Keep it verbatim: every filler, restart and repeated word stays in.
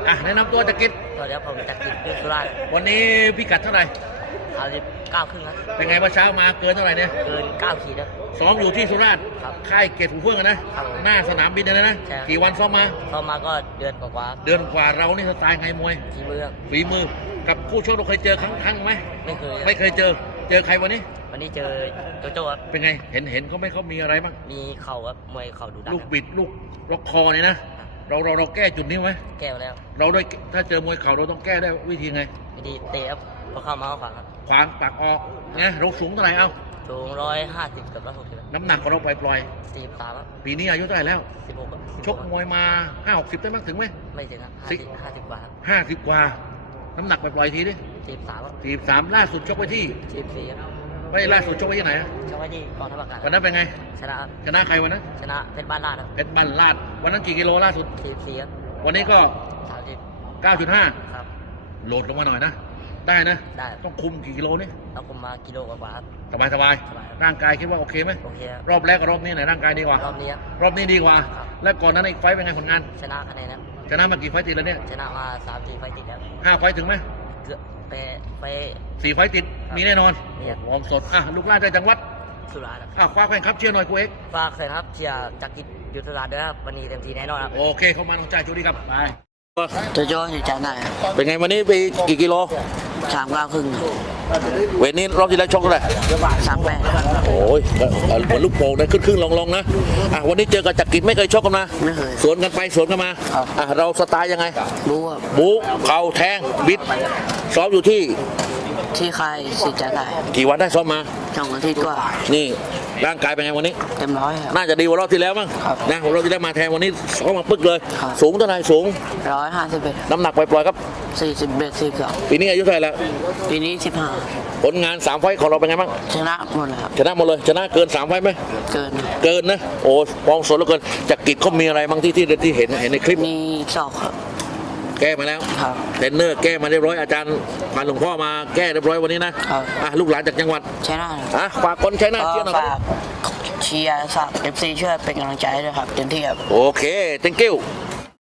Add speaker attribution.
Speaker 1: อ่ะแนะนำตัวจักริด
Speaker 2: สวัสดีครับผมจักริดยุทธสุราษฎร์
Speaker 1: วันนี้พิกัดเท่าไหร่
Speaker 2: อาลิเก้าครึ่งครับ
Speaker 1: เป็นไงเมื่อเช้ามาเกินเท่าไหร่เนี่ย
Speaker 2: เกินเก้าขีดครับ
Speaker 1: ซ้อมอยู่ที่สุราษฎร์ค่ายเกตหูเฟื่องนะหน้าสนามบินเลยนะกี่วันซ้อมมา
Speaker 2: ซ้อมมาก็เดือนกว่า
Speaker 1: เดือนกว่าเรานี่สไตล์ไงมวย
Speaker 2: ฝีมือ
Speaker 1: ฝีมือกับคู่ชกเราเคยเจอครั้งครั้งไหม
Speaker 2: ไม่เคย
Speaker 1: ไม่เคยเจอเจอใครวันนี้
Speaker 2: วันนี้เจอโจโจ้ครับ
Speaker 1: เป็นไงเห็นเห็นเขาไม่เขามีอะไรบ้าง
Speaker 2: มีเข่าครับมวยเข่าดูดัน
Speaker 1: ลูกบิดลูกล็อกคอเนี่ยนะเราเราเราแก้จุดนี้ไหม
Speaker 2: แก้แล้ว
Speaker 1: เราด้วยถ้าเจอมวยเข่าเราต้องแก้ได้วิธีไง
Speaker 2: วิธีเตะครับพอเข้ามาขวางครับ
Speaker 1: ขวางปากออกนะเราสูงเท่าไหร่เอ้า
Speaker 2: สูงร้อยห้าสิบกับร้อยหกสิบ
Speaker 1: น้ำหนักของเราปล่อยปล่อย
Speaker 2: สี่สาม
Speaker 1: ปีนี้อายุเท่าไหร่แล้ว
Speaker 2: สิบหก
Speaker 1: ชกมวยมาห้าหกสิบได้มั้งถึงไหม
Speaker 2: ไม่ถึงครับห้าสิบห้าสิบกว่า
Speaker 1: ห้าสิบกว่าน้ำหนักปล่อยทีดิ
Speaker 2: สี่สาม
Speaker 1: สี่สามล่าสุดชกไปที่
Speaker 2: สี่สี่
Speaker 1: ไม่ล่าสุดชกไปที่ไหน
Speaker 2: ชกไปที่กองทัพอากาศ
Speaker 1: วันนั้นเป็นไง
Speaker 2: ชนะ
Speaker 1: ชนะใครวันนั้น
Speaker 2: ชนะเพชรบ้านลาดครับ
Speaker 1: เพชรบ้านลาดวันนั้นกี่กิโลล่าสุด
Speaker 2: สี่สี่ครับ
Speaker 1: วันนี้ก็
Speaker 2: สามสิบ
Speaker 1: เก้าจุดห้า
Speaker 2: ครับ
Speaker 1: โหลดลงมาหน่อยนะได้นะ
Speaker 2: ได้
Speaker 1: ต้องคุมกี่กิโลนี่
Speaker 2: ต้องคุมมากิโลกว่าครับ
Speaker 1: สบายสบายร่างกายคิดว่าโอเคไหม
Speaker 2: โอเค
Speaker 1: รอบแรกกับรอบนี้ไหนร่างกายดีกว่าร
Speaker 2: อบนี้
Speaker 1: รอบนี้ดีกว่าแล้วก่อนนั้นอีกไฟเป็นไงผลงาน
Speaker 2: ชนะคะแนนครับ
Speaker 1: ชนะมากี่ไฟติดแล้วเนี่ย
Speaker 2: ชนะมาสามสี่ไฟติดแล้ว
Speaker 1: ห้าไฟถึงไหม
Speaker 2: เกือบไปไป
Speaker 1: สี่ไฟติดมีแน่นอนวอร์มสดอ่ะลูกหลานจากจังหวัด
Speaker 2: สุราษฎร์
Speaker 1: อ่ะคว้าแข่งครับเชียร์หน่อยกูเอก
Speaker 2: ฝากเลยครับเชียร์จักริดยุทธสุราษฎร์ด้วยครับวันนี้เต็มที่แน่นอนครับ
Speaker 1: โอเคเข้ามาน้องใจชูดีครับไป
Speaker 2: โจโจ้ที่จันได้
Speaker 1: เป็นไงวันนี้ไปกี่กิโล
Speaker 2: สามเก้าครึ่ง
Speaker 1: เวทนี้รอบที่แล้วชกเท่าไหร่
Speaker 2: สามแปด
Speaker 1: โอ้ยเหมือนลูกโป่งนะขึ้นขึ้นลงลงนะอ่ะวันนี้เจอกับจักริดไม่เคยชกกันมา
Speaker 2: ไม่เคย
Speaker 1: สวนกันไปสวนกันมาอ่ะเราสไตล์ยังไง
Speaker 2: บู๊
Speaker 1: บู๊เข่าแทงบิดซ้อมอยู่ที่
Speaker 2: ที่ใครสิจันได้
Speaker 1: กี่วันได้ซ้อมมา
Speaker 2: สองอาทิตย์กว่า
Speaker 1: นี่ร่างกายเป็นไงวันนี้
Speaker 2: เต็มร้อย
Speaker 1: น่าจะดีกว่ารอบที่แล้วมั้งนะรอบที่แล้วมาแทนวันนี้ซ้อมมาปึ๊กเลยสูงเท่าไหร่สูง
Speaker 2: ร้อยห้าสิบเอ็ด
Speaker 1: น้ำหนักปล่อยๆครับ
Speaker 2: สี่สิบเอ็ดสี่สอง
Speaker 1: ปีนี้อายุเท่าไหร่แล้ว
Speaker 2: ปีนี้สิบห้า
Speaker 1: ผลงานสามไฟของเราเป็นไงบ้าง
Speaker 2: ชนะหมดเลยครับ
Speaker 1: ชนะหมดเลยชนะเกินสามไฟไหม
Speaker 2: เกิน
Speaker 1: เกินนะโอ้ปองสดเหลือเกินจักริดเขามีอะไรบ้างที่ที่ที่เห็นเห็นในคลิป
Speaker 2: มีศอกครับ
Speaker 1: แก้มาแล้วเทรนเนอร์แก้มาเรียบร้อยอาจารย์ผ่านหลวงพ่อมาแก้เรียบร้อยวันนี้นะอ่ะลูกหลานจากจังหวัด
Speaker 2: ชัยนาท
Speaker 1: อ่ะฝากคนชัยนาทเชียร์หน่อย
Speaker 2: เชียร์สักเอฟซีช่วยเป็นกำลังใจด้วยครับเต็มที่ครับ
Speaker 1: โอเค thank you